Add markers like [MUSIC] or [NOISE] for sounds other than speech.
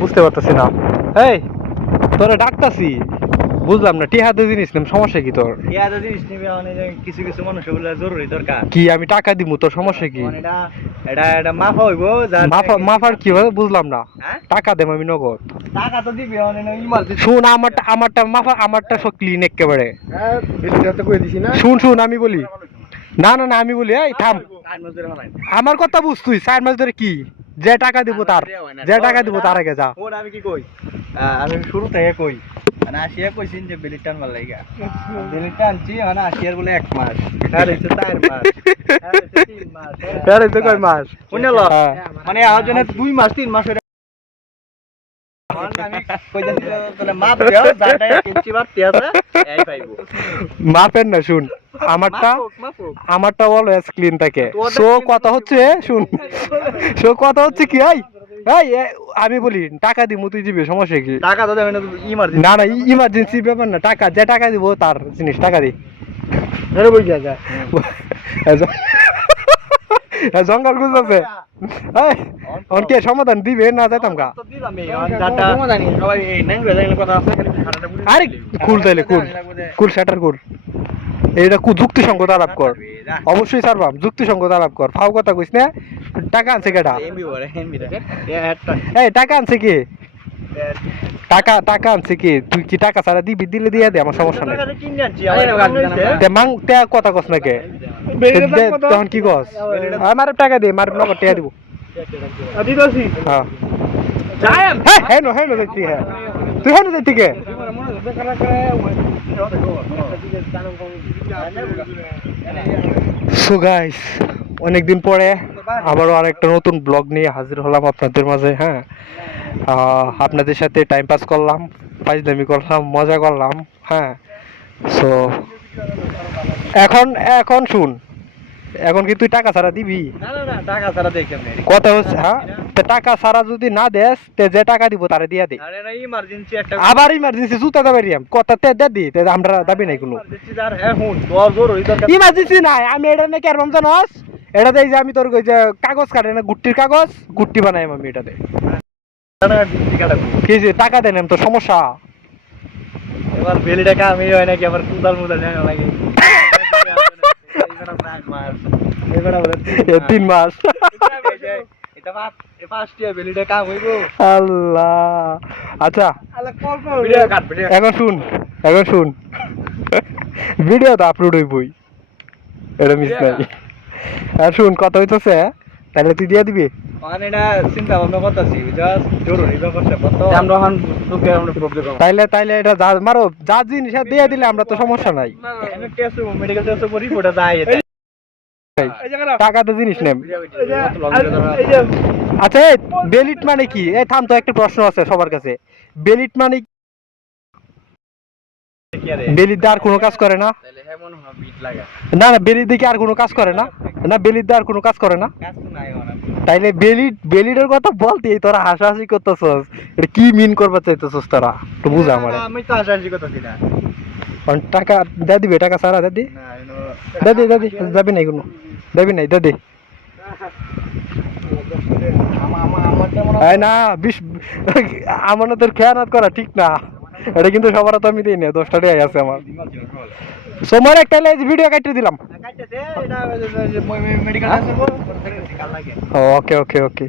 বুঝতে পারতেছি না। এই তোরা ডাকতাছি। বুঝলাম না টিহাতে জিনিস নেম সমস্যা কি তোর? যদি জিনিস নিবি মানে কিছু কিছু মানুষ ওগুলো জরুরি দরকার। কি আমি টাকা দিব তোর সমস্যা কি? মানে এটা এটা এটা মাফা হইব যার মাফা মাফার কি হবে বুঝলাম না। হ্যাঁ? টাকা দেব আমি নগদ। টাকা তো দিবি মানে ইমার্জেন্সি শুন আমারটা আমারটা মাফা আমারটা সব ক্লিন একেবারে হ্যাঁ বেশি তো কই দিছি না। শুন শুন আমি বলি। না না না আমি বলি এই থাম। আমার কথা বুঝ তুই চার মাস ধরে কি? যে টাকা দিব তার যে টাকা দিব তার আগে যা। ওর আমি কি কই? আমি শুরু থেকে কই। মানে আসিয়া কইছিন যে বেলির টান ভালো লাগা বেলির টানছি মানে আসিয়ার বলে এক মাস। [LAUGHS] আর হইছে চার মাস। আর হইছে কয় মাস? শুনে ল। হ্যাঁ। মানে আমার জন্য দুই মাস তিন মাস হইরা- আমি কইতাছি যে তাহলে মাপ দেও যাটা কিনছি বাড়তি আছে এই পাইবো। মাপেন না শুন। আমারটা। আমারটা অলওয়েজ ক্লিন থাকে। সো কথা হচ্ছে শুন। সো কথা হচ্ছে কি এই এই আমি বলি টাকা দিব তুই দিবি সমস্যা কি? টাকা তো ইমার্জেন্সি না না ইমার্জেন্সি ব্যাপার না টাকা যে টাকা দিব তার জিনিস টাকা দি। ধরে বই যা যা। জঙ্গল গুজছে এই অনকে সমাধান দিবে না যাইতাম গা? খালি আরে কুল তাইলে কুল কুল শাটার কুল এইটা কু যুক্তিসঙ্গত আলাপ কর। অবশ্যই সারবাম যুক্তিসঙ্গত আলাপ কর। ফাও কথা কইস না টাকা আনছে কেটা এমবি বলে এমবি রে এ এই টাকা আনছে কি? টাকা টাকা আনছে কি? তুই কি টাকা ছাড়া দিবি? দিলে দিয়ে দে আমার সমস্যা নাই। টাকা কিনে আনছি আমার তে মাং তে কথা কস না কে? তখন কি কস? আমার টাকা দে মার নগদ টাকা দিব। হ্যাঁ। হ্যাঁ হ্যাঁ নো হ্যাঁ হ্যাঁ। তুই হ্যাঁ নো দেখতি কে সো গাইস অনেকদিন পরে আবারও আরেকটা নতুন ব্লগ নিয়ে হাজির হলাম আপনাদের মাঝে হ্যাঁ? আপনাদের সাথে টাইম পাস করলাম ফাইজলামি করলাম, মজা করলাম হ্যাঁ? সো এখন এখন শুন। এখন কি তুই টাকা ছাড়া দিবি? টাকা ছাড়া দেখে কথা হচ্ছে হ্যাঁ? টাকা ছাড়া যদি না দেস তে যে টাকা দিব তারে দিয়া দে। আবার ইমার্জেন্সি জুতা দেবে রিয়াম কথা তে দে দি আমরা দাবি নাই কোনো। ইমার্জেন্সি নাই আমি এটা নাকি আর জানস এটা দেই যে আমি তোর ওই যে কাগজ কাটে না গুট্টির কাগজ? গুট্টি বানাই আমি এটাতে। টাকা দিচ্ছি কাটা কি যে টাকা দেন তো সমস্যা। এবার বেলি টাকা আমি হয় নাকি আবার কুদাল মুদাল জানা লাগে [LAUGHS] তিন মাস। আচ্ছা এখন শুন এখন শুন। ভিডিও তো আপলোড হইবই। এটা মিস নাই। আর শুন, কথা হইতেছে, তাহলে তুই দিয়ে দিবি? মানে এটা চিন্তা ভাবনা করতেছি জাস্ট জরুরি ব্যাপারটা তো আমরা এখন তোকে আমরা প্রবলেম তাইলে তাইলে এটা যা মারো যা জিনিস দিয়ে দিলে আমরা তো সমস্যা নাই। আমি টেস্ট মেডিকেল টেস্ট করি রিপোর্টে যাই টাকা তো জিনিস নেম আচ্ছা এই বেলিট মানে কি? এই থাম তো একটা প্রশ্ন আছে সবার কাছে। বেলিট মানে কি? বেলিট দিয়ে আর কোনো কাজ করে না? না না বেলিট দিয়ে কি আর কোনো কাজ করে না? না বেলির দিয়ে আর কোনো কাজ করে না? তাইলে বেলিট বেলিডের কথা বলতে তোরা হাসাহাসি করতেছস। এটা কি মিন করবার চাইতেছস তোরা? একটু বুঝা আমার। আমি তো হাসাহাসি করতেছি না। টাকা দে দিবে টাকা সারা দে দি। না দে দি দে দি যাবি নাই কোনো দেবি নাই দে দি। এই না বিশ আমানতের খেয়ানত করা ঠিক না। এটা কিন্তু সবার তো আমি দিই না দশটা টাকা আছে আমার। সময় একটা ভিডিও কাটিয়ে দিলাম। মেডিকেল টেস্ট করব ওকে ওকে ওকে